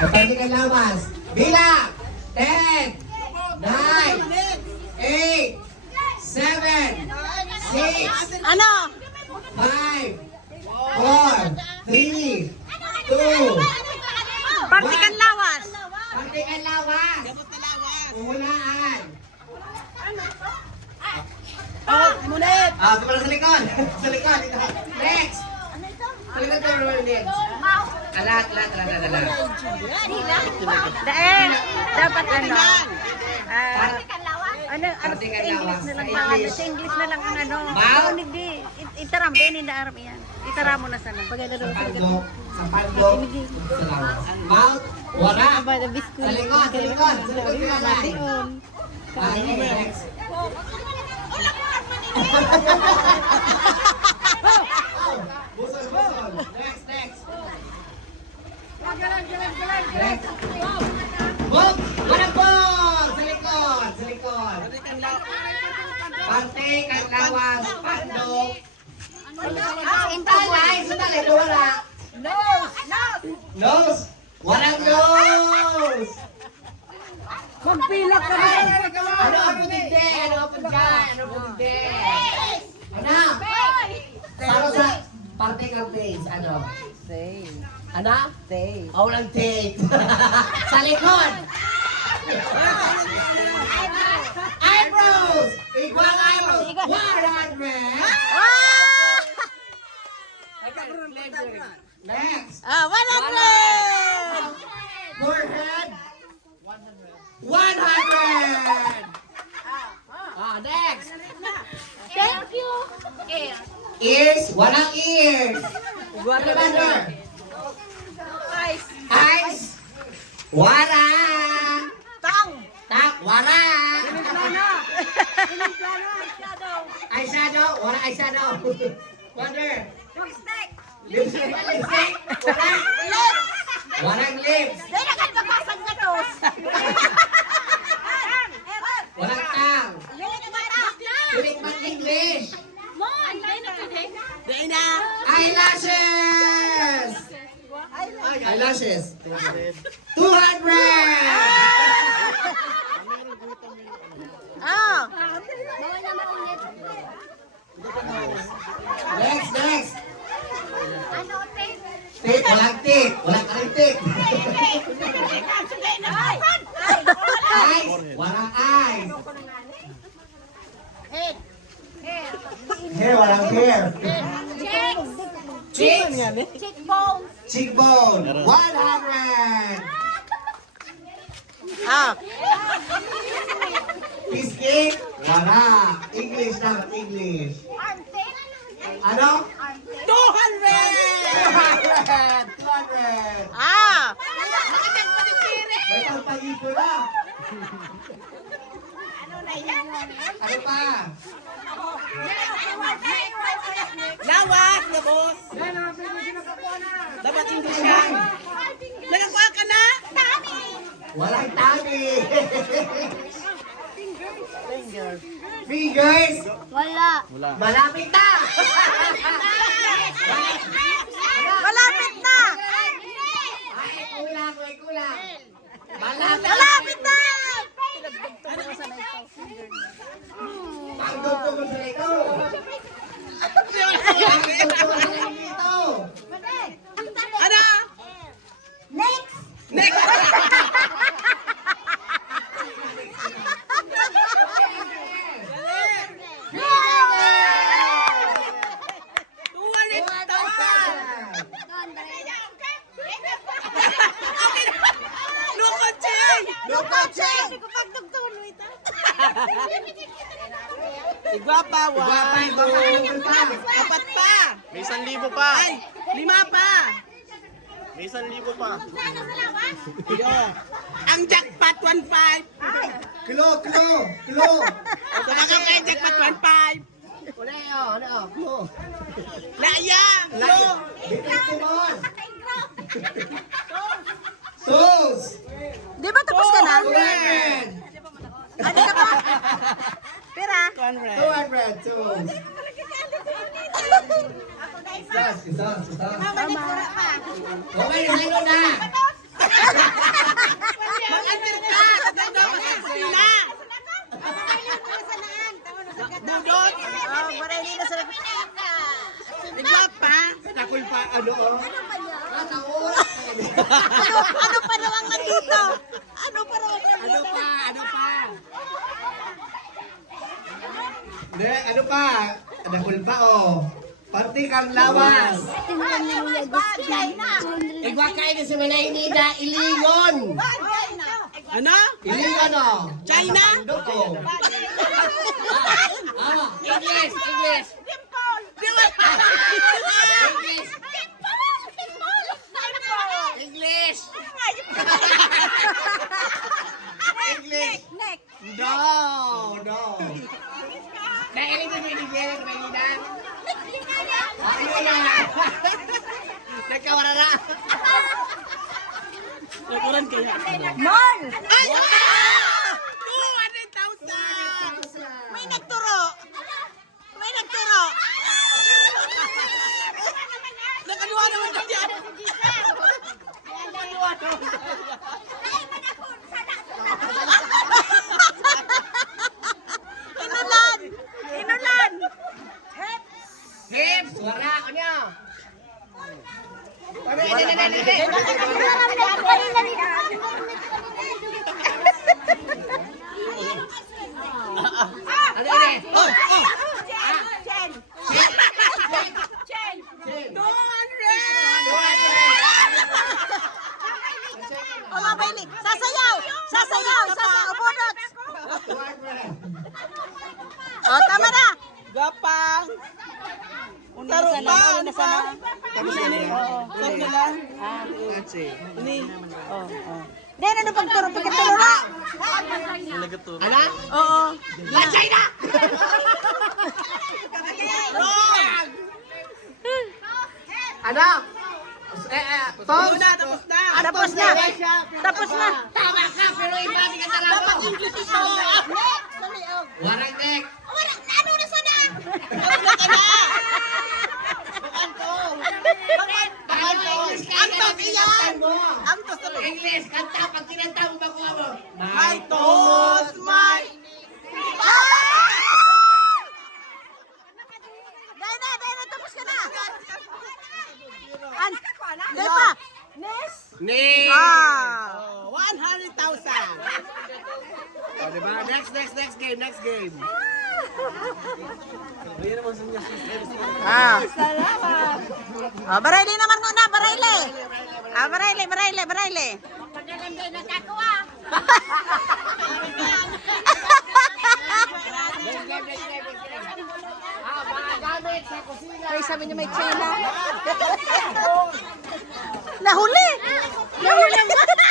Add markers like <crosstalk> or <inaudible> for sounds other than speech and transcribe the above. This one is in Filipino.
Pwede ka lawas. Bilang! 10, 9, 8, 7, 6, Ano? 5, 4, 3, 2, Partikan lawas. Ka lawas. Umunaan. Oh, munit. Ah, sa sa likod. <laughs> sa likod. Next. Sa likod ko naman next. Ah, lahat, lahat, lahat, lahat, lahat. Dahil, dapat ano? Ah, ano, ano, sa English na lang Sa. English. Sa English na lang ang ano. Ano, hindi. It- Itaram, din, hindi aram yan. Itara mo na sana. Sampandok. Sampandok. Sa lawas. Mouth. Wala. Sa likod, sa likod. Sa likod ko yan. Ah, next. Busol, busol. Next, next. Next. Book! Walang ball! Sa likod! Sa likod! Parte, kanlawas, pandok. Talay! Sandali, wala. Nose! Nose! Nose! Walang nose! Magpilak ka na! Ano ang putinde? Ano ang putinde? Ano ang putinde? Ano? Para sa parte ng face, ano? Say. Ano? Say. Oh, walang tape. <laughs> sa likod! Eyebrows! Igual eyebrows! 100! Next! Ah, 100! Forehead! 100! Ah, next! Thank you! Ears, walang ears. Remember, Guys! eyes, wala. Tang! Tak, wala. Plano! Plano! Shadow! Eyeshadow, wala eyeshadow. Wonder, Lipstick! lipstick, lipstick, wala. Lips! Walang lips. Dahil na kayo papasang gatos! Walang tongue. Lilit mata! Pilit mag English. Mon! Dahil na? Dahil na! Eyelashes. Eyelashes. 200. Ah! Next, next. Ano, tape? Tape, walang tape. Walang ka rin tape. Eyes, walang eyes. Head! Hair! Hair, walang hair. Cheeks! Cheekbones! cheekbone, 100. Ah! Biscuit, wala. English dapat, English. Ano? Armpit! 200. 200. Ah! May pagpagito na. Ano pa? Lawas na boss. Dapat English yan. Nakakuha ka na? Walang tabi. Fingers. Wala! Malapit na. <laughs> Malapit na! Ay, kulang, may kulang. Malapit. Malapit na! Ang tungkol sa ito. Ang tungkol sa ito. Ano? Next! Next. Tuwalit thousand. Lukot ching. Lukotsing. Igwapa, one. yung guwapa. Apat pa. May isang libo pa. Ay, lima pa. May isang libo pa. Yo. Ang jackpot 1.5. Kilo, kilo, kilo. Tumakang kay jackpot 1.5. Wala yun, ano, kilo. Layang. Yo. Bitin timon. Sus. Ah, na. Mag-undercut! Ganda ka sa sila! Budot! Oh, marami na sa Iglot pa! Nakul pa, ano o? Ano pa niya? Ano, ano pa raw ang nandito? Ano pa raw ang nandito? Ano pa, ano pa? Hindi, ano pa? Nakul pa o. Oh. Party kang lawas. Igwa kayo na si Manaynida, ilingon. Ano? Ilingon, oh. China? Doko. Ah, English, English. English. Mon! Ay! Ah! 200,000! May nagturo! May nagturo! Nakaluwa naman ka dyan! Inulan! Inulan! Hips, wala ko niya. Kami, hindi, hindi, hindi. Ano yun eh? Oh! Oh! O mga bailing! Sasayaw! Sasayaw! Sasayaw! Bunot! O, tama na! Gapang! Taro pa! Ano pa? Tapos ano yun? Saan na lang? Ini. Hindi, ano pagturo? Pagkaturo na! Ano? Oo. La China! Ano? Eh, eh, Tapos na! Tapos na! Tapos na! Tapos na! Tama ka, pero iba ka sarado. Warang tek. Ano na sana? Antos iyan! Ang tos English, kanta. Pag kinanta mo, makuha mo. My toes, my... Dahil na, dahil na, tapos ka na! An? Dahil pa! Ni. Ah! Oh, 100,000! O, diba? Next, next, next game, next game. Ah. Salamat. Oh, Barayli naman muna, Barayli. Ah, Barayli, Barayli, Barayli. <laughs> Ah, mga gamit sa kusina. Ay, sabi niya may <laughs> Nahuli! Nahuli!